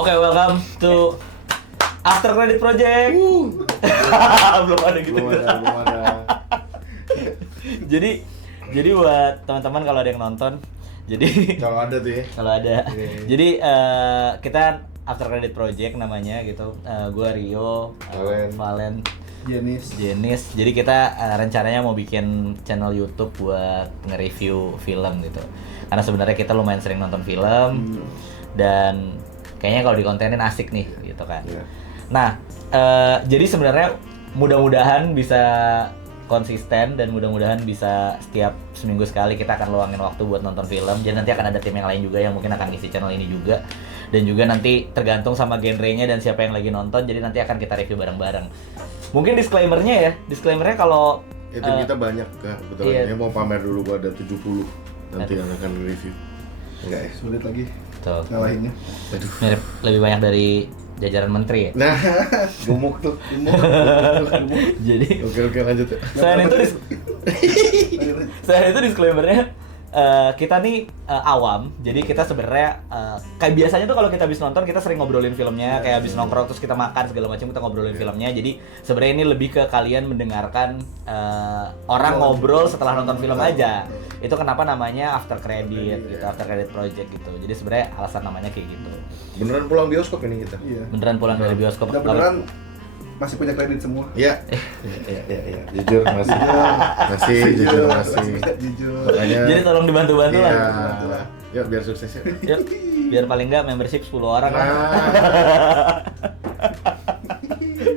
Oke, welcome to After Credit Project. Belum ada gitu. Belum ada. Jadi buat teman-teman kalau ada yang nonton, jadi Kalau ada tuh ya. kalau ada. Iya. Jadi kita After Credit Project namanya gitu. Gua Rio, Valen, Jenis. Jadi kita rencananya mau bikin channel YouTube buat nge-review film gitu. Karena sebenarnya kita lumayan sering nonton film dan kayaknya kalau dikontenin asik nih gitu kan. Iya. Nah, jadi sebenarnya mudah-mudahan bisa konsisten dan mudah-mudahan bisa setiap seminggu sekali kita akan luangin waktu buat nonton film. Jadi nanti akan ada tim yang lain juga yang mungkin akan ngisi channel ini juga. Dan juga nanti tergantung sama genrenya dan siapa yang lagi nonton. Jadi nanti akan kita review bareng-bareng. Mungkin disclaimernya kalau Tim kita banyak kan, kebetulan. Iya. Ya mau pamer dulu gua ada 70 nanti yang akan review. Enggak ya? Sulit lagi tuh, ngalahinnya. Aduh. mirip lebih banyak dari jajaran menteri ya. Nah, gemuk tuh. Jadi Oke lanjut ya. selain itu disclaimernya kita nih awam, jadi kita sebenarnya kayak biasanya tuh kalau kita habis nonton kita sering ngobrolin filmnya, kayak habis nongkrong terus kita makan segala macam kita ngobrolin filmnya. Jadi sebenarnya ini lebih ke kalian mendengarkan orang ngobrol setelah nonton film aja. Itu kenapa namanya After Credit gitu, After Credit Project gitu. Jadi sebenarnya alasan namanya kayak gitu. Beneran pulang bioskop ini kita. Iya. Beneran pulang dari bioskop. Udah beneran masih punya kredit semua. Iya. Iya. Jujur masih. Jujur. Jujur. Makanya. Jadi tolong dibantu-bantu Iya. lah. Yuk biar sukses ya. Yuk, biar paling nggak membership 10 orang lah.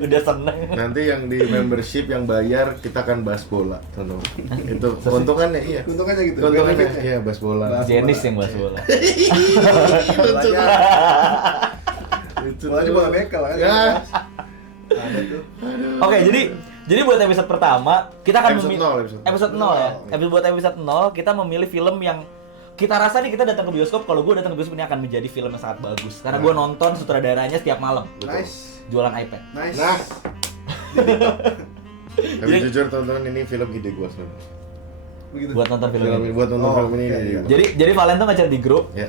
Udah seneng. Nanti yang di membership yang bayar kita akan bahas bola, teman-teman. Itu keuntungannya iya. Keuntungannya gitu. Keuntungannya benefitnya. iya bahas bola. Bahas Jenis bola. yang bahas bola. Bolanya, Itu bolanya tuh. bola bekel kan. Ya. Ada tuh. Oke, jadi buat episode pertama kita akan Episode 0, episode 0 ya. Buat episode 0 kita memilih film yang kita rasa nih kita datang ke bioskop, kalau gue datang ke bioskop ini akan menjadi film yang sangat bagus. Karena gue nonton sutradaranya setiap malam. Nice. Jualan iPad. Nice. Nah. Tapi Jadi- jujur teman-teman ini film ide gua sebenarnya. Begitu. Buat nonton film ini. Buat nonton Oh, film ini oke, ide iya. gua. Jadi Valen tuh ngechat di grup, Ya.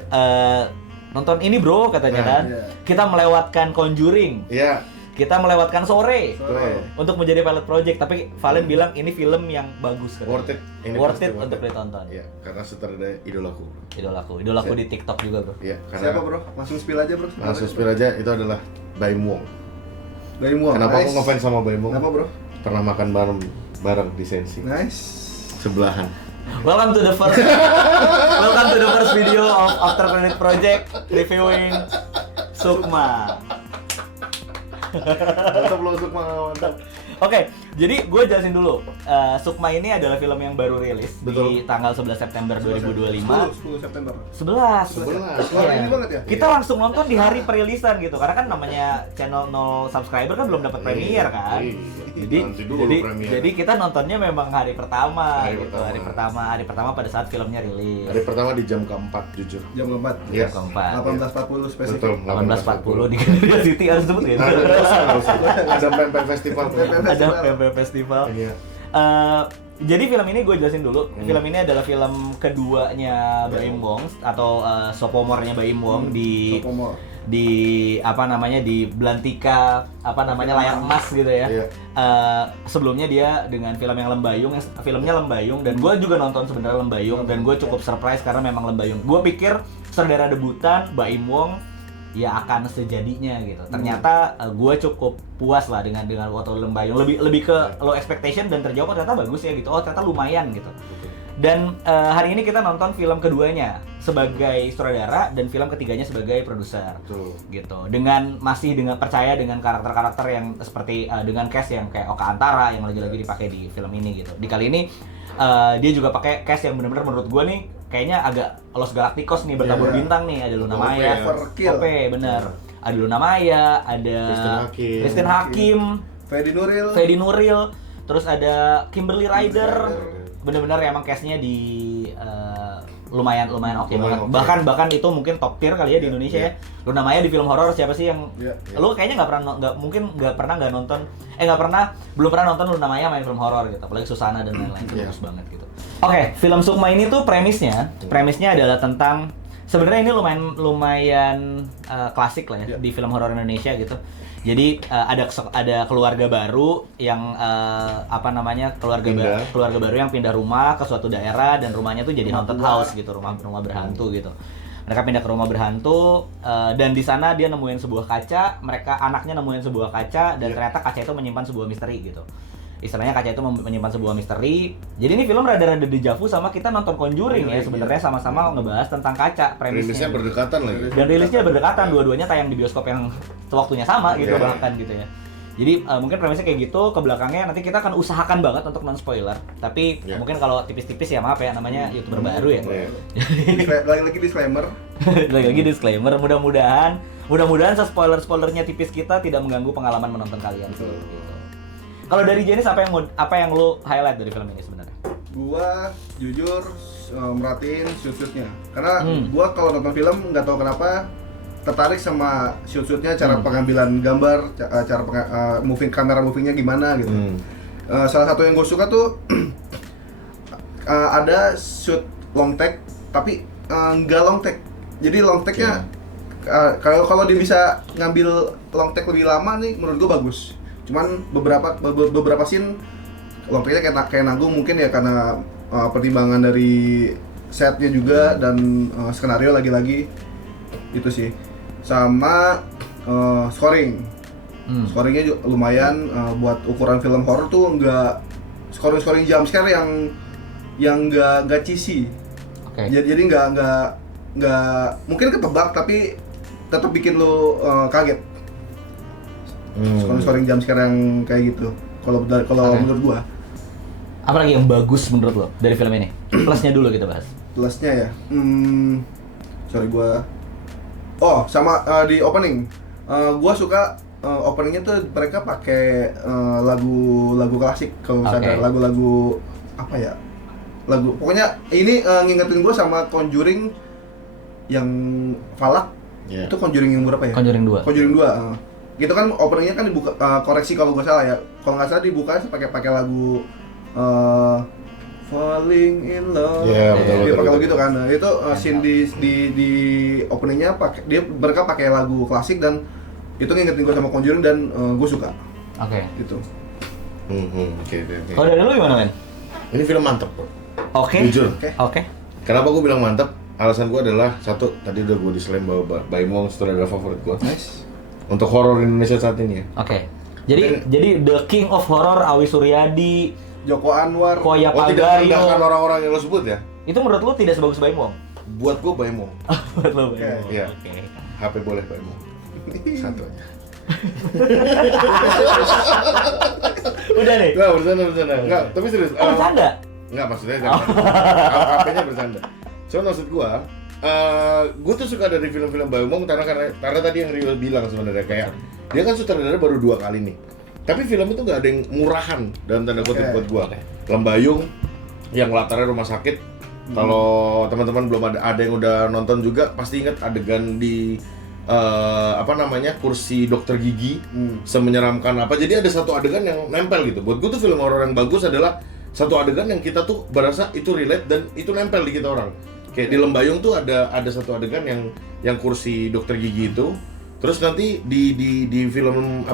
nonton ini bro katanya Nah, kan. iya. Kita melewatkan Conjuring, Iya. kita melewatkan Sore Sore. untuk menjadi pilot project. Tapi Valen bilang ini film yang bagus katanya. Worth it. Ini Worth pasti it untuk ditonton. Iya, karena sutradara idolaku. Idolaku di TikTok juga bro. Iya, Siapa karena bro? Langsung spill aja bro. langsung spill aja itu adalah Baim Wong. Baim Wong. Kenapa Nice. aku ngefans sama Baim Wong? Kenapa bro? Pernah makan bareng di Sensi. Nice. Sebelahan. Welcome to the first video of After Credit Project reviewing Sukma. Mantap lo Sukma, mantap. Oke, jadi gue jelasin dulu. Sukma ini adalah film yang baru rilis di Betul. tanggal 11 September 2025. 10 September. 11. 11. Suara Iya. ini banget ya? Kita langsung nonton di hari perilisan gitu. Karena kan namanya channel 0 subscriber kan belum dapat premier kan. Iya. Jadi Nanti dulu premier. jadi kita nontonnya memang hari pertama Hari gitu. pertama. Hari pertama pada saat filmnya rilis. Hari pertama di jam keempat jujur. Jam keempat. Iya. Keempat. 18.40 spesifik. Betul. 18.40 di Garuda City harus sebut ya. Nggak usah. Ada pempek festival. Ada PMP Festival. Iya. Jadi film ini gue jelasin dulu. Hmm. Film ini adalah film keduanya Baim Wong atau sophomore-nya Baim Wong di Sophomore. apa namanya di Belantika layar emas gitu ya. Iya. Sebelumnya dia dengan film yang Lembayung, filmnya Lembayung dan gue juga nonton sebenarnya Lembayung dan gue cukup surprise karena memang Lembayung. Gue pikir saudara debutan Baim Wong ya akan sejadinya gitu. Ternyata gue cukup puas lah dengan waktu Lembayung. Lebih ke low expectation dan terjawab ternyata bagus ya gitu. Oh ternyata lumayan gitu. Dan hari ini kita nonton film keduanya sebagai sutradara dan film ketiganya sebagai produser. Betul. Gitu. Masih dengan percaya dengan karakter-karakter yang seperti dengan cast yang kayak Oka Antara yang lagi-lagi dipakai di film ini gitu. Di kali ini dia juga pakai cast yang benar-benar menurut gue nih kayaknya agak Los Galacticos nih bertabur Iya. bintang nih. Ada Luna Maya, Overkill. Ope, bener. Ada Luna Maya, ada Christine Hakim, Fedi Nuril, terus ada Kimberly Ryder. Bener-bener emang cast-nya di lumayan oke banget. Oke. Bahkan itu mungkin top tier kali ya di Indonesia ya. Luna Maya di film horor siapa sih yang lu kayaknya belum pernah nonton Luna Maya main film horor gitu. Apalagi Susana dan lain-lain itu bagus banget gitu. Oke, film Sukma ini tuh premisnya adalah tentang sebenarnya ini lumayan klasik lah ya di film horor Indonesia gitu. Jadi ada keluarga baru yang keluarga baru yang pindah rumah ke suatu daerah dan rumahnya tuh jadi haunted house gitu, rumah berhantu gitu. Mereka pindah ke rumah berhantu dan di sana dia nemuin sebuah kaca, anaknya nemuin sebuah kaca dan ternyata kaca itu menyimpan sebuah misteri gitu. Istilahnya kaca itu menyimpan sebuah misteri. Jadi ini film rada-rada dejavu sama kita nonton Conjuring ya sebenarnya, sama-sama ngebahas tentang kaca Rilisnya berdekatan lagi. dan rilisnya berdekatan, dua-duanya tayang di bioskop yang waktunya sama gitu bahkan gitu ya. Jadi mungkin premisnya kayak gitu, ke belakangnya nanti kita akan usahakan banget untuk non spoiler. Tapi mungkin kalau tipis-tipis ya maaf ya, namanya YouTuber baru ya. Lagi-lagi disclaimer. Lagi-lagi disclaimer, mudah-mudahan spoilernya tipis kita tidak mengganggu pengalaman menonton kalian sih. Gitu. Kalau dari Jenis apa yang lo highlight dari film ini sebenarnya? Gua jujur merhatiin shoot-shootnya. Karena gua kalau nonton film nggak tahu kenapa tertarik sama shoot-shootnya, cara pengambilan gambar, cara kamera movingnya gimana gitu. Salah satu yang gue suka tuh ada shoot long take tapi nggak long take. Jadi long take-nya kalau dia bisa ngambil long take lebih lama nih menurut gue bagus. Cuman beberapa scene long take-nya kayak nanggung, mungkin ya karena pertimbangan dari setnya juga dan skenario lagi-lagi itu sih. Sama scoring. Scoringnya juga lumayan buat ukuran film horor tuh nggak scoring jump scare yang nggak cheesy. Jadi nggak mungkin ketebak tapi tetap bikin lo kaget. Scoring jump scare yang kayak gitu. Kalau menurut gua. Apa lagi yang bagus menurut lo dari film ini? Plusnya dulu kita bahas. Plusnya ya. Oh, sama di opening. Gua suka openingnya tuh mereka pakai lagu klasik, kalau misalnya lagu-lagu apa ya? Pokoknya ini ngingetin gua sama Conjuring yang Falak. Itu Conjuring yang berapa ya? Conjuring 2. Conjuring 2. Gitu kan openingnya kan dibuka, koreksi kalau gua salah ya. Kalau nggak salah dibuka pakai lagu Falling in Love. Dia pakai lagu gitu kan. Nah, itu scene di openingnya mereka pakai lagu klasik dan itu ngingetin gue sama Conjuring dan gue suka. Gitu. Oke. Kalau dari lu gimana, Men? Ini film mantep, bro. Jujur. Oke. Kenapa gue bilang mantep? Alasan gue adalah satu, tadi udah gue disclaim bahwa Baim Wong sutradara favorit gue. Nice. Untuk horor Indonesia saat ini ya. Jadi The King of Horror, Awi Suryadi, Joko Anwar, Koya Tidak Pagayo. merendahkan orang-orang yang lo sebut ya. Itu menurut lu tidak sebagus Baim Wong? Buat gue Baim Wong. Buat lu Baim Wong. Iya. HP boleh Baim Wong. Satu aja. Udah nih. Enggak, bercanda. Enggak, tapi serius. Bercanda? Enggak, maksudnya jangan. HP-nya bercanda. Cuma maksud gue tuh suka dari film-film Baim Wong karena tadi yang Rio bilang sebenarnya kayak dia kan sutradara baru 2 kali nih. Tapi film itu nggak ada yang murahan dalam tanda kutip buat gua. Lembayung yang latarnya rumah sakit. Kalau teman-teman belum ada yang udah nonton juga pasti ingat adegan di kursi dokter gigi semenyeramkan apa. Jadi ada satu adegan yang nempel gitu. Buat gua tuh film horor yang bagus adalah satu adegan yang kita tuh berasa itu relate dan itu nempel di kita orang. Kayak di Lembayung tuh ada satu adegan yang kursi dokter gigi itu. Terus nanti di film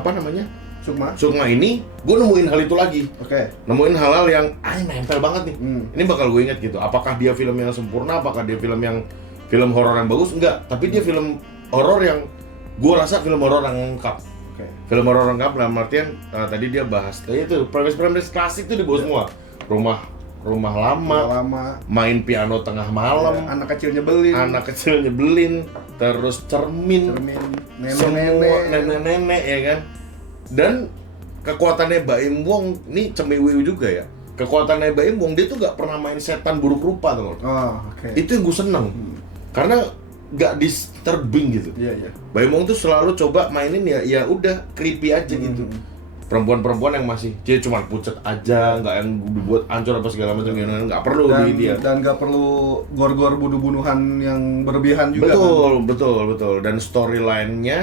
Sukma ini, gue nemuin hal itu lagi. Nemuin hal-hal yang nempel banget nih. Ini bakal gue inget gitu. Apakah dia film yang sempurna? Apakah dia film horor yang bagus? Enggak. Tapi dia film horor yang gue rasa film horor yang lengkap. Film horor lengkap dalam artian tadi dia bahas itu premis klasik itu dibawa semua. Rumah lama, main piano tengah malam, anak kecil nyebelin, terus cermin, nenek-nenek ya kan. Dan kekuatannya Baim Wong ini cemeweu juga ya. Kekuatannya Baim Wong dia tuh nggak pernah main setan buruk rupa tuh. Itu yang gue seneng. Karena nggak disturbing gitu. Baim Wong tuh selalu coba mainin ya udah creepy aja gitu. Perempuan-perempuan yang masih dia cuma pucet aja, nggak yang dibuat hancur apa segala macam gitu, nggak perlu di dia. Dan nggak perlu gor-gor bunuh-bunuhan yang berlebihan juga. Betul. Dan storyline-nya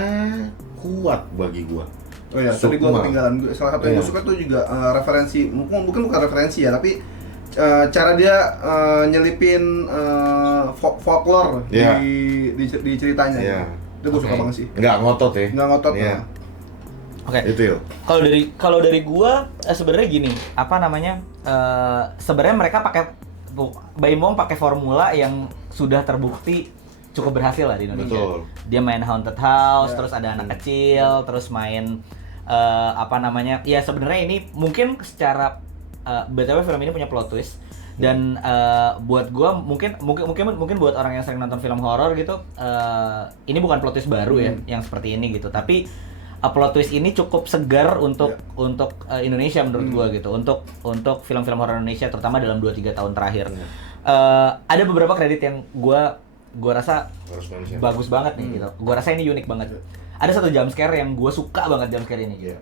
kuat bagi gua. Tadi gua ketinggalan. Salah satu yang gua suka tuh juga referensi, bukan referensi ya, tapi cara dia nyelipin folklore Iya. di ceritanya. Iya. Itu gue suka Oke. banget sih. Nggak ngotot ya. Nggak ngotot. Iya. Oke. Itu ya. Kalau dari gua sebenarnya gini, apa namanya? Sebenarnya mereka Baim Wong pakai formula yang sudah terbukti cukup berhasil lah di Indonesia. Betul. Dia main Haunted House, Ya. terus ada anak kecil, terus main apa namanya? Ya sebenarnya ini mungkin secara BTW film ini punya plot twist dan buat gua mungkin buat orang yang sering nonton film horor gitu, ini bukan plot twist baru ya yang seperti ini gitu, tapi plot twist ini cukup segar untuk Indonesia menurut gua gitu, untuk film-film horor Indonesia terutama dalam 2-3 tahun terakhir. Ada beberapa kredit yang gua rasa Harus mention. bagus banget nih gitu. Gua rasa ini unik banget. Ada satu jump scare yang gua suka banget jump scare ini. Iya.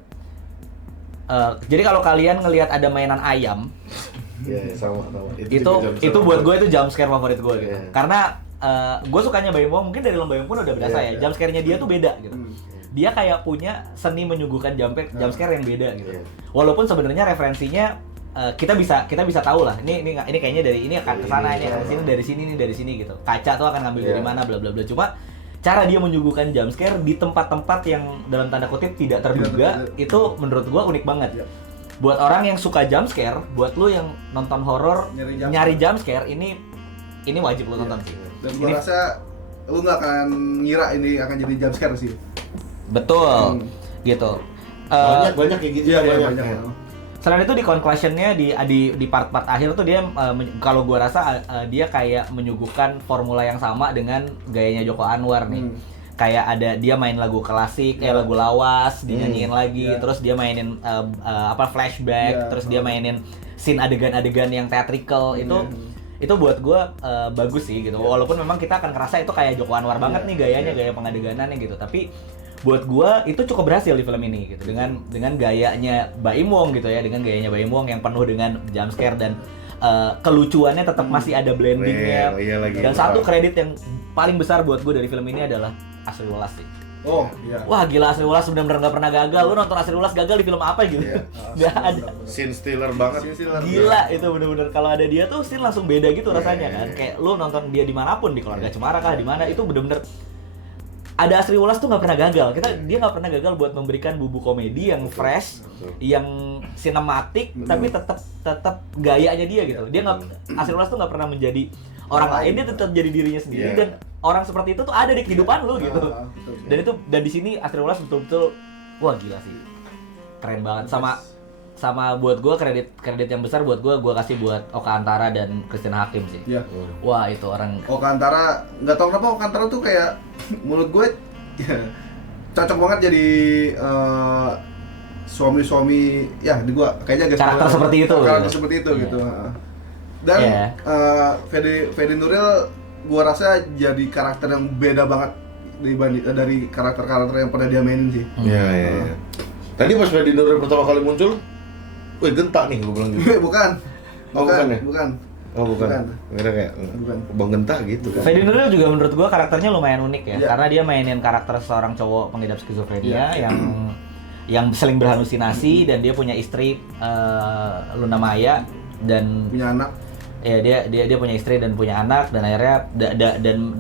Jadi kalau kalian ngelihat ada mainan ayam, Iya, sama. itu buat gue itu jump scare favorit gue gitu. Iya. Karena gue sukanya Baim Wong, mungkin dari Lembayung pun udah berasa Iya, ya. iya. Jump scare-nya dia tuh beda gitu. Dia kayak punya seni menyuguhkan jump scare yang beda gitu. Iya. Walaupun sebenarnya referensinya kita bisa tahu lah. Ini kayaknya dari ini akan ke sana, ini akan ke sini, dari sini gitu. Kaca tuh akan ngambil dari Iya. mana bla bla bla. Cuma cara dia menyuguhkan jump scare di tempat-tempat yang dalam tanda kutip tidak terduga, itu menurut gua unik banget. Iya. Buat orang yang suka jump scare, buat lu yang nonton horor nyari jump scare, ini wajib lu nonton sih. Dan gue rasa lu nggak akan ngira ini akan jadi jump scare sih. Betul, gitu. Banyak kayak gitu. Iya, banyak. banyak. Selain itu di conclusion-nya di part-part akhir tuh dia kalau gua rasa dia kayak menyuguhkan formula yang sama dengan gayanya Joko Anwar nih. Kayak ada dia main lagu klasik, lagu lawas, dinyanyiin lagi, terus dia mainin flashback, terus dia mainin scene adegan-adegan yang theatrical. Itu buat gua bagus sih gitu. Walaupun memang kita akan ngerasa itu kayak Joko Anwar banget nih gayanya, gaya pengadeganannya gitu. Tapi buat gua itu cukup berhasil di film ini gitu. Dengan gayanya Baim Wong gitu ya, dengan gayanya Baim Wong yang penuh dengan jump scare dan kelucuannya tetap masih ada blendingnya. Iya lagi. Dan satu kredit yang paling besar buat gue dari film ini adalah Asri Welas sih. Oh, iya. Wah gila, Asri Welas benar-benar nggak pernah gagal. Lu nonton Asri Welas gagal di film apa gitu? Iya. Nggak ada. Scene stealer banget. Gila itu bener-bener kalau ada dia tuh scene langsung beda gitu rasanya kan. Iya. Kayak lu nonton dia dimanapun, di Keluarga Cemara kah, di mana itu bener-bener ada Asri Welas tuh nggak pernah gagal. Dia nggak pernah gagal buat memberikan bumbu komedi yang fresh, yang sinematik, tapi tetap gayanya dia gitu. Dia nggak Asri Welas tuh nggak pernah menjadi orang lain, dia tetap jadi dirinya sendiri dan orang seperti itu tuh ada di kehidupan lu gitu. Dan di sini Asri Welas betul-betul wah gila sih. Keren banget sama buat gue kredit yang besar buat gue kasih buat Oka Antara dan Christina Hakim sih. Iya. Wah itu orang Oka Antara, nggak tahu kenapa Oka Antara tuh kayak menurut gue cocok banget jadi suami-suami ya di gua kayaknya agak Karakter seperti itu. Karakter seperti itu Iya. gitu. Dan Fedi Nuril gua rasa jadi karakter yang beda banget dari karakter-karakter yang pernah dia mainin sih. Iya. Tadi pas Fedi Nuril pertama kali muncul, wih gentak nih gua bilang gitu. Bukan. Oh, bukan ya? Bukan. Oh bukan. Kira kayak Bukan. Bang Gentah gitu kan. Fedi Nuril juga menurut gua karakternya lumayan unik ya, Iya. karena dia mainin karakter seorang cowok pengidap skizofrenia yang seling berhalusinasi dan dia punya istri Luna Maya dan Punya anak. ya dia punya istri dan punya anak dan akhirnya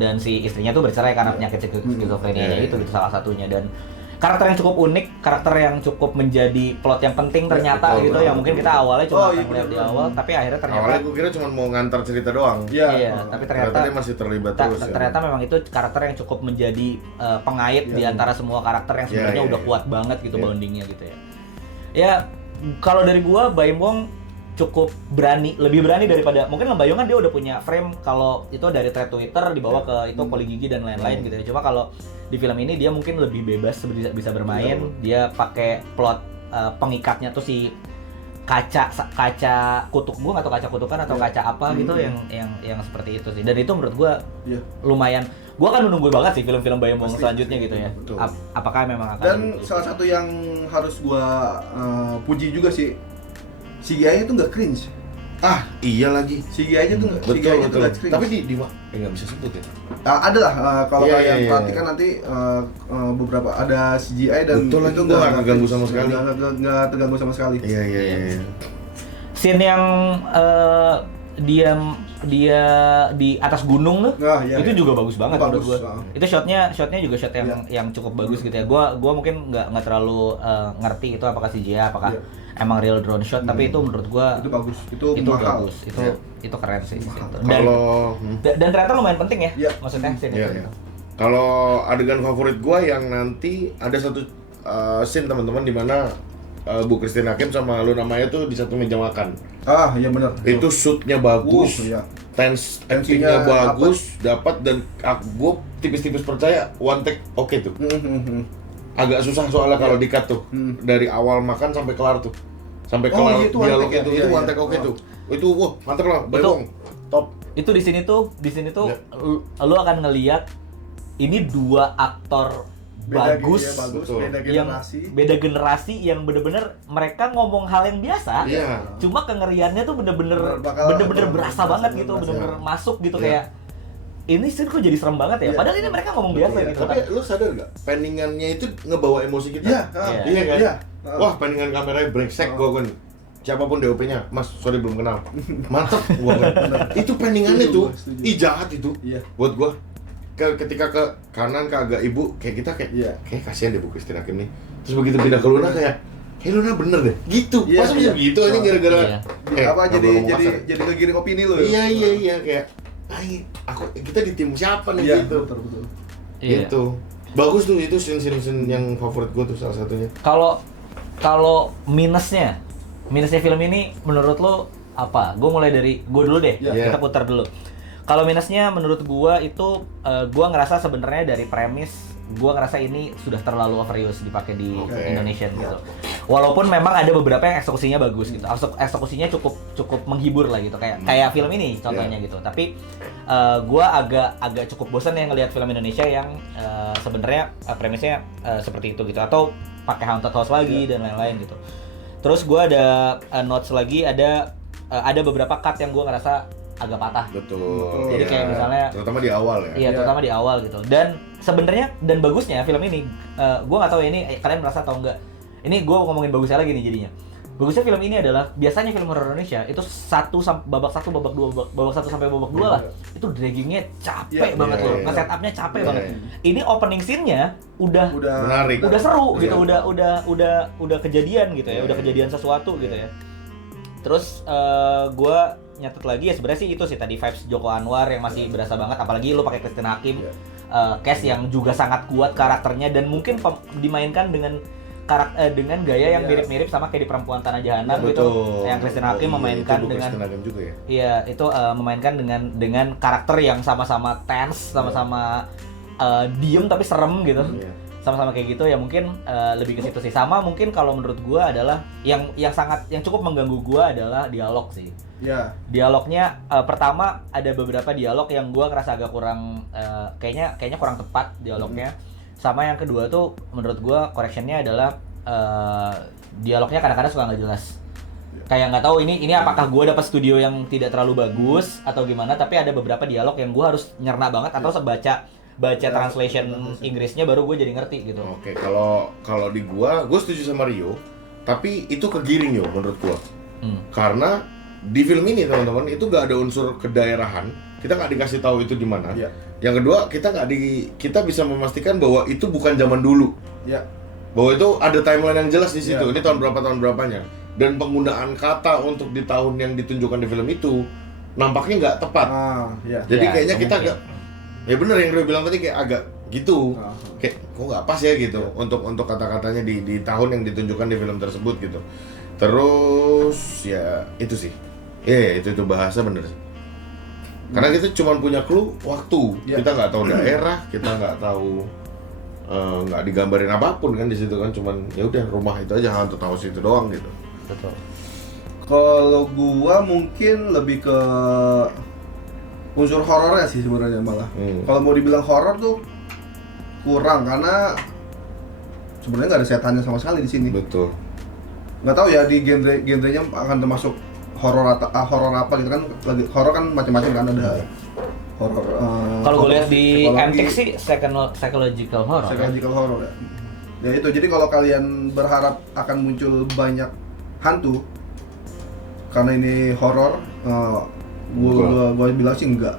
dan si istrinya tuh bercerai karena penyakit skizofrenia itu salah satunya. Dan karakter yang cukup unik, karakter yang cukup menjadi plot yang penting ternyata betul, gitu, betul, yang mungkin kita awalnya cuma iya, ngeliat di betul. awal, tapi akhirnya ternyata Awalnya gua kira cuma mau ngantar cerita doang. iya, tapi ternyata dia masih terlibat terus. Ya. ternyata memang itu karakter yang cukup menjadi pengait di antara semua karakter yang sebenarnya udah kuat banget gitu bondingnya gitu ya. Ya kalau dari gua Baim Wong cukup lebih berani daripada mungkin Lembayung kan dia udah punya frame kalau itu dari thread Twitter dibawa ke itu Poligigi dan lain-lain gitu ya. Cuma kalau di film ini dia mungkin lebih bebas bisa bermain. Dia pakai plot pengikatnya tuh si kaca kutuk, gua atau kaca kutukan atau kaca apa gitu yang seperti itu sih. Dan itu menurut gua lumayan. Gua kan menunggu banget sih film-film Baim Wong selanjutnya gitu ya. Apakah memang akan Dan salah satu yang harus gua puji juga sih, CGI-nya tuh nggak cringe. Ah, iya lagi. CGI-nya tuh nggak Betul. nggak cringe. Tapi di nggak bisa sebut ya. Ada lah kalau Iya, kalian iya. perhatikan nanti beberapa ada CGI dan Betul lagi, gua nggak terganggu sama sekali. Nggak terganggu sama sekali. Iya. scene yang dia di atas gunung tuh, itu juga bagus banget menurut gue. Itu shotnya juga shot yang cukup bagus gitu ya. Gua mungkin nggak terlalu ngerti itu apakah CGI apakah emang real drone shot, tapi itu menurut gua itu bagus, itu mahal. Bagus, itu keren sih. Dan ternyata lumayan penting ya, maksudnya scene itu. Kalau adegan favorit gua yang nanti ada satu scene teman-teman di mana Bu Christine Hakim sama Luna Maya tuh di satu meja makan. Iya benar. Itu shootnya bagus, tense actingnya bagus, dapat dan gue tipis-tipis percaya one take oke tuh. Agak susah soalnya kalau di-cut tuh dari awal makan sampai kelar tuh, sampai kelar dialog itu one take oke tuh. Itu wah mantep lah, Baywong top. Itu di sini tuh lu akan ngelihat ini dua aktor bagus, beda generasi yang bener-bener mereka ngomong hal yang biasa, cuma kengeriannya tuh bener-bener berasa banget gitu, bener-bener masuk gitu kayak ini sih kok jadi serem banget ya, padahal ini mereka ngomong biasa gitu. Tapi lu sadar gak, panningannya itu ngebawa emosi kita? Iya kan? Wah panningan kameranya brengsek gua kan. Siapapun DOP-nya, Mas, sorry belum kenal. Mantap gua kan. Itu panningannya tuh, jahat itu buat gua. Ketika ke kanan ke agak ibu kayak kita kayak kasihan deh Bu Christine Hakim nih. Terus begitu pindah ke Luna kayak Luna bener deh. Gitu. Masa bisa gitu aja gara-gara jadi kegiring opini lo. Iya kayak kita di tim siapa nih gitu. Betul. Gitu. Bagus tuh itu scene yang favorit gua tuh salah satunya. Kalau minusnya film ini menurut lo apa? Gue mulai dari gue dulu deh. Kita putar dulu. Kalau minusnya menurut gua itu gua ngerasa sebenarnya dari premis gua ngerasa ini sudah terlalu overuse dipakai di Indonesian gitu. Walaupun memang ada beberapa yang eksekusinya bagus gitu. Eksekusinya cukup menghibur lah gitu kayak film ini contohnya gitu. Tapi gua agak cukup bosan yang ngelihat film Indonesia yang sebenarnya premisnya seperti itu gitu atau pakai haunted house lagi dan lain-lain gitu. Terus gua ada notes lagi ada beberapa cut yang gua ngerasa agak patah. Betul. Jadi kayak misalnya terutama di awal ya. Iya, terutama di awal gitu. Dan sebenarnya dan bagusnya film ini gue nggak tahu ya ini kalian merasa atau enggak. Ini gue ngomongin bagusnya lagi nih jadinya. Bagusnya film ini adalah biasanya film horor Indonesia itu babak 1 sampai babak 2 lah. Itu draggingnya capek banget loh. Nge-setupnya capek banget. Ini opening scene-nya udah menarik. Udah seru gitu, udah kejadian gitu ya, udah kejadian sesuatu gitu ya. Terus gue nyatet lagi ya sebenarnya sih itu sih tadi vibes Joko Anwar yang masih berasa banget, apalagi lu pakai Christine Hakim, cast yang juga sangat kuat karakternya dan mungkin dimainkan dengan dengan gaya yang mirip-mirip sama kayak di Perempuan Tanah Jahanam gitu, yang Christine Hakim memainkan dengan juga ya? Iya itu memainkan dengan karakter yang sama-sama tense, sama-sama diem tapi serem gitu. Sama-sama kayak gitu ya mungkin lebih ke situ sih. Sama mungkin kalau menurut gua adalah yang cukup mengganggu gua adalah dialog sih. Dialognya pertama ada beberapa dialog yang gua ngerasa agak kurang kayaknya kurang tepat dialognya. Sama yang kedua tuh menurut gua correctionnya adalah dialognya kadang-kadang suka nggak jelas. Kayak nggak tahu ini apakah gua dapat studio yang tidak terlalu bagus atau gimana, tapi ada beberapa dialog yang gua harus nyerna banget atau baca translation Inggrisnya baru gue jadi ngerti gitu. Oke, kalau di gue setuju sama Rio, tapi itu kegiring yo menurut gue. Karena di film ini teman-teman itu gak ada unsur kedaerahan, kita nggak dikasih tahu itu di mana. Yang kedua kita bisa memastikan bahwa itu bukan zaman dulu. Bahwa itu ada timeline yang jelas di situ. Ini tahun berapanya. Dan penggunaan kata untuk di tahun yang ditunjukkan di film itu nampaknya nggak tepat. Jadi kayaknya kita agak ya bener yang Rio bilang tadi kayak agak gitu, kayak kok nggak pas ya gitu untuk kata-katanya di tahun yang ditunjukkan di film tersebut gitu. Terus ya itu sih, itu bahasa bener sih. Karena kita cuma punya clue waktu, kita nggak tahu daerah, kita nggak tahu nggak digambarin apapun kan di situ kan, cuman ya udah rumah itu aja hantu tahu situ doang gitu. Betul. Kalau gua mungkin lebih ke unsur horornya sih sebenarnya malah. Kalau mau dibilang horor tuh kurang karena sebenarnya nggak ada setannya sama sekali di sini. Betul. Nggak tahu ya di genrenya akan termasuk horor apa gitu kan. Horor kan macam-macam kan, ada horor. Kalau gue lihat di MTX sih psychological horror. Psychological horror ya. Ya itu, jadi kalau kalian berharap akan muncul banyak hantu, karena ini horor, gua bilang sih enggak.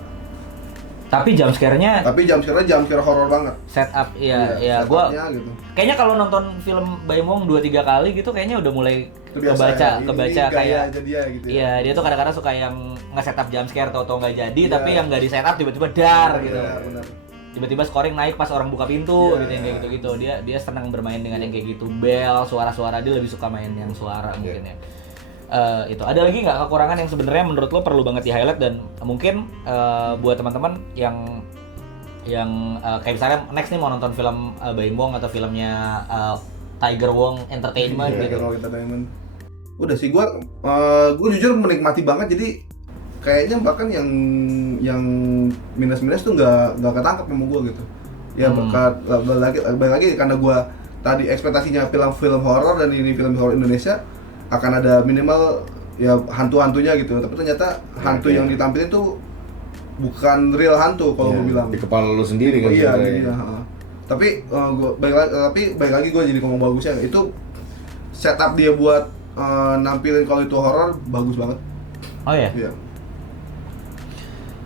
Tapi jump scare-nya Tapi jam scare horor banget. setup ya Iya, gua setupnya gitu. kayaknya kalau nonton film Baim Wong 2-3 kali gitu kayaknya udah mulai Kebiasaan. kebaca Ini kayak aja dia gitu ya. iya, dia tuh kadang-kadang suka yang nge-setup jump scare tau-tau nggak jadi, Iya. tapi yang nggak di-setup tiba-tiba dar gitu. Benar. Tiba-tiba scoring naik pas orang buka pintu Iya. gitu yang kayak gitu-gitu. Dia senang bermain dengan yang kayak gitu. Bel, suara-suara dia lebih suka main yang suara mungkin ya. Itu ada lagi nggak kekurangan yang sebenarnya menurut lo perlu banget di highlight dan mungkin buat teman-teman yang kayak misalnya next nih mau nonton film Baim Wong atau filmnya Tiger Wong Entertainment Iya, gitu. kalau entertainment. Udah sih gua jujur menikmati banget, jadi kayaknya bahkan yang minus-minus tuh nggak ketangkap sama gua gitu. Ya balik lagi karena gua tadi ekspektasinya film horor dan ini film horor Indonesia akan ada minimal ya hantu-hantunya gitu. Tapi ternyata hantu yang ditampilin tuh bukan real hantu kalau Iya, gua bilang. di kepala lu sendiri kan. Iya, sebenarnya. iya. Tapi baik lagi gue jadi ngomong bagusnya itu setup dia buat nampilin kalau itu horor bagus banget. Oh ya. Iya.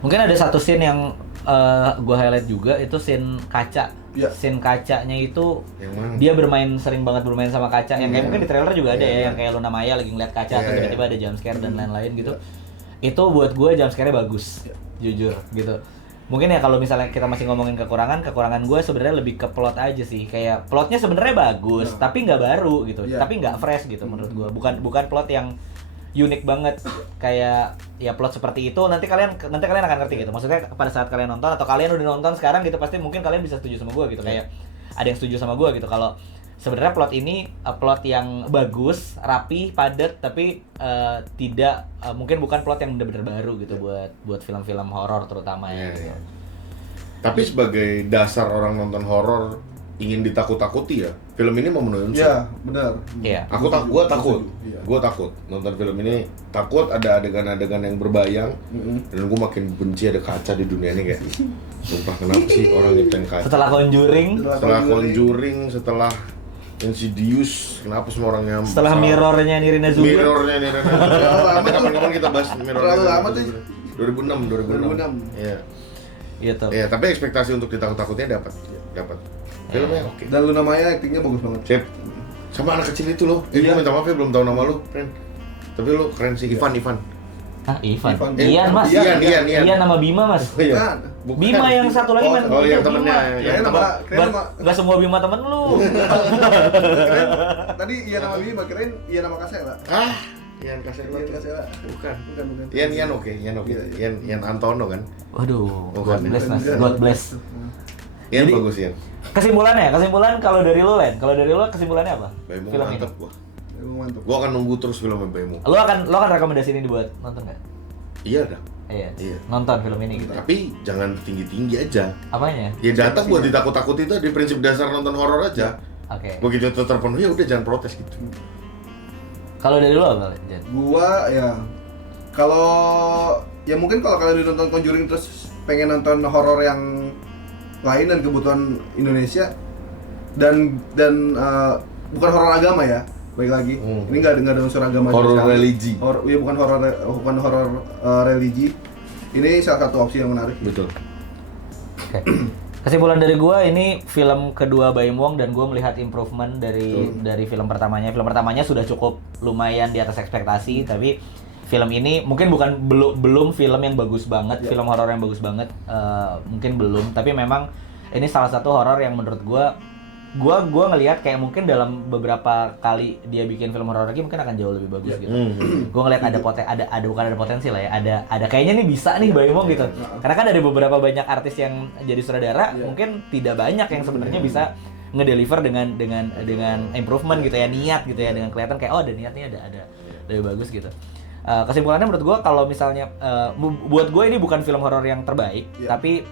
Mungkin ada satu scene yang gue highlight juga itu scene kaca. Iya. Scene kacanya itu Yang mana? dia sering banget bermain sama kaca. Yang kayak mungkin di trailer juga ada Iya, ya, iya. yang kayak Luna Maya lagi ngeliat kaca Iya, atau iya. tiba-tiba ada jump scare dan lain-lain gitu. Itu buat gue jump scare-nya bagus, jujur gitu. Mungkin ya kalau misalnya kita masih ngomongin kekurangan gue sebenarnya lebih ke plot aja sih. Kayak plotnya sebenarnya bagus, tapi nggak baru gitu, Iya. tapi nggak fresh gitu menurut gue. Bukan plot yang unik banget kayak ya plot seperti itu nanti kalian akan ngerti gitu. Maksudnya pada saat kalian nonton atau kalian udah nonton sekarang gitu pasti mungkin kalian bisa setuju sama gue gitu. Kayak ada yang setuju sama gue gitu kalau sebenarnya plot ini plot yang bagus, rapi, padat tapi tidak mungkin bukan plot yang benar-benar baru gitu buat film-film horor terutama ya. Iya, Gitu. iya. Tapi sebagai dasar orang nonton horor ingin ditakut-takuti ya, film ini memenuhi unsur. Iya, benar. Iya. Gua takut. Iya. Gua takut nonton film ini, takut ada adegan-adegan yang berbayang dan gua makin benci ada kaca di dunia ini kayak. Sumpah kenapa sih orang nyiptain kaca? Setelah Conjuring, Setelah Conjuring, setelah Insidious, kenapa semua orang nyam? setelah mirrornya Nirina Zubir. Mirrornya nih. Nanti kapan-kapan kita bahas mirror. Terlalu lama tuh. 2006. Iya. Gitu. Iya, tapi ekspektasi untuk ditakut-takutnya dapat. Filmnya oke. Dan Luna Maya aktingnya bagus banget. Sip. Sama anak kecil itu loh. Iya. Gua minta maaf ya belum tahu nama lu, friend. Tapi lu keren sih, Ivan. Ah, Ivan. Ivan. Ian, Mas. Ian. Ian nama Bima, Mas. Oh, iya. Bukan. Bima yang satu lagi main. Oh, yang Bima. temennya. Kirain nama Gak semua Bima temen lu. kirain tadi iya nama Bima, kirain iya nama Kasela. Ah, Ian Kasela. Iya Kasela. Bukan. Bukan. Ian oke. Iya. Ian Antono kan. Waduh, Bukan. God bless, Mas. God bless. Ian Jadi- bagus Ian. Kesimpulan kalau dari lu, Len. Kalau dari lu kesimpulannya apa? Baimo Film ini. mantep gua. Mantap. Gua akan nunggu terus filmnya Baimo. Lu akan rekomendasiin ini buat nonton nggak? Iya dah. Iya. Nonton film ini gitu. Tapi jangan tinggi-tinggi aja. Apanya? Ya datang buat ditakut-takuti itu di prinsip dasar nonton horor aja. Oke. Begitu itu terpenuhi ya udah jangan protes gitu. Kalau dari lu apa, Jen? Gua ya kalau ya mungkin kalau kalian udah nonton Conjuring terus pengen nonton horor yang lain dan kebutuhan Indonesia dan bukan horor agama ya, baik lagi. Ini nggak ada unsur agama. Horor sama sekali. religi. Ya bukan horor religi. Ini salah satu opsi yang menarik. Betul. Oke. Kesimpulan dari gua ini film kedua Baim Wong dan gua melihat improvement dari film pertamanya. Film pertamanya sudah cukup lumayan di atas ekspektasi, tapi film ini mungkin belum film yang bagus banget, film horor yang bagus banget, mungkin belum. Tapi memang ini salah satu horor yang menurut gua ngelihat kayak mungkin dalam beberapa kali dia bikin film horor lagi mungkin akan jauh lebih bagus gitu. Gua ngelihat bukan ada potensi lah ya, ada kayaknya nih bisa nih Baim Wong gitu. Karena kan ada beberapa banyak artis yang jadi sutradara, mungkin tidak banyak yang sebenarnya bisa ngedeliver dengan improvement gitu ya, niat gitu ya, dengan kelihatan kayak ada niatnya ada lebih bagus gitu. Kesimpulannya menurut gue kalau misalnya buat gue ini bukan film horor yang terbaik, tapi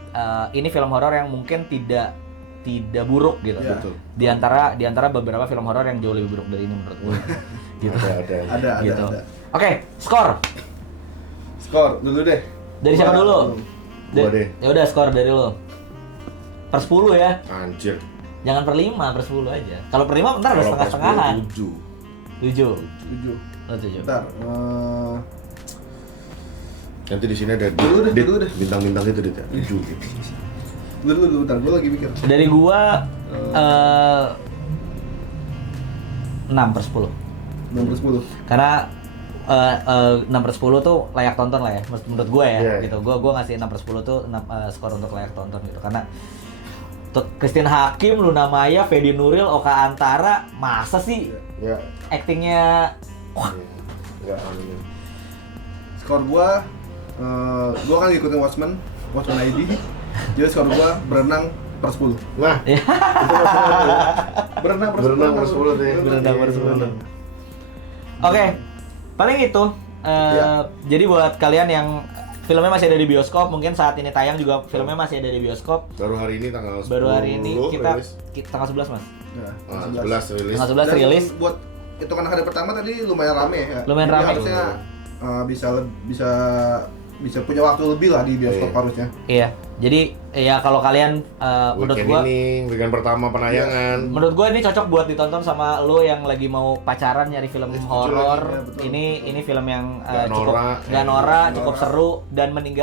ini film horor yang mungkin tidak buruk gitu. Betul. Di antara beberapa film horor yang jauh lebih buruk dari ini menurut gue. Gitu. Ada. Gitu. Oke, skor Dulu deh. dari siapa dulu? Gua deh. Ya udah, skor dari lo. Per 10 ya. Anjir. Jangan per 5, per 10 aja. Kalau per 5 ntar ada Kalau pas setengah-setengahan. 7. 7. 7. Lo 7. Bentar. Nanti di sini ada Dulu deh. bintang-bintang itu dit ya. 7 gitu. Dulu bentar, gue lagi mikir. Dari gua 6/10. 6/10. Karena 6/10 tuh layak tonton lah ya, menurut gue ya, Yeah. gitu. Gue ngasih 6/10 tuh skor untuk layak tonton gitu, karena Christine Hakim, Luna Maya, Fedi Nuril, Oka Antara, masa sih Ya. actingnya wah. Enggak amin. Skor gua kan ngikutin Watchmen ID. Jadi skor gua berenang per 10. Nah, Berenang per 10. berenang per 10 tuh ya. Berenang per 10. Oke, paling itu. Ya. Jadi buat kalian yang filmnya masih ada di bioskop, mungkin saat ini tayang juga filmnya masih ada di bioskop. Baru hari ini tanggal 10. Baru hari ini kita rilis. tanggal 11 mas. Nah, 11 rilis. Tanggal 11 Dan rilis. buat hitungan hari pertama tadi lumayan rame ya. Lumayan Jadi rame. harusnya bisa punya waktu lebih lah di bioskop Iya. harusnya. Iya. Jadi ya kalau kalian menurut Weekend gua weekend pertama penayangan. menurut gua ini cocok buat ditonton sama lo yang lagi mau pacaran nyari film Setuju horor. lagi, ya, betul, Ini film yang Nggak cukup norak, nggak norak, nggak cukup norak. seru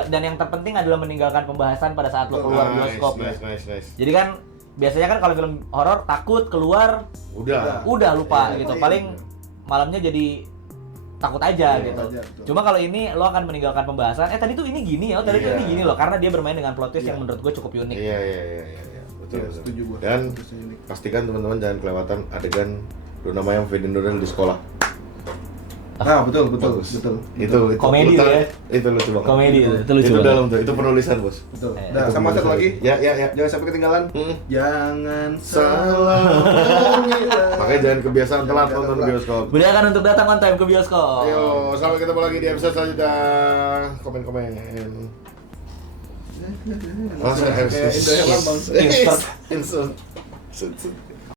dan yang terpenting adalah meninggalkan pembahasan pada saat lo keluar bioskop. Nice. Jadi kan biasanya kan kalau film horor takut keluar Udah. lupa Iya, gitu. iya. Paling malamnya jadi takut aja Iya, gitu. aja, betul. Cuma kalau ini lo akan meninggalkan pembahasan. Tadi tuh ini gini ya, tadi tuh Iya. ini gini loh, karena dia bermain dengan plot twist Iya. yang menurut gue cukup unik. Iya. Betul. Iya, setuju gua. Dan Setuju ini. pastikan teman-teman jangan kelewatan adegan Luna Maya yang Fedi Nuril di sekolah. Nah, betul. Bagus. Itu. Komedi Lu ya? Itu lucu banget. Komedi itu lucu Itu banget. dalam tuh, itu penulisan, Bos. Betul. Eh, Nah, Itu sama satu penulisan. lagi. Ya. Jangan sampai ketinggalan. Hmm. Jangan Salah. Makanya jangan kebiasaan telat nonton bioskop. Beriakan untuk datang on time ke bioskop. Ayo, sampai ketemu lagi di episode selanjutnya. Komen. Langsung Kayak Indra Herlambang. Insert.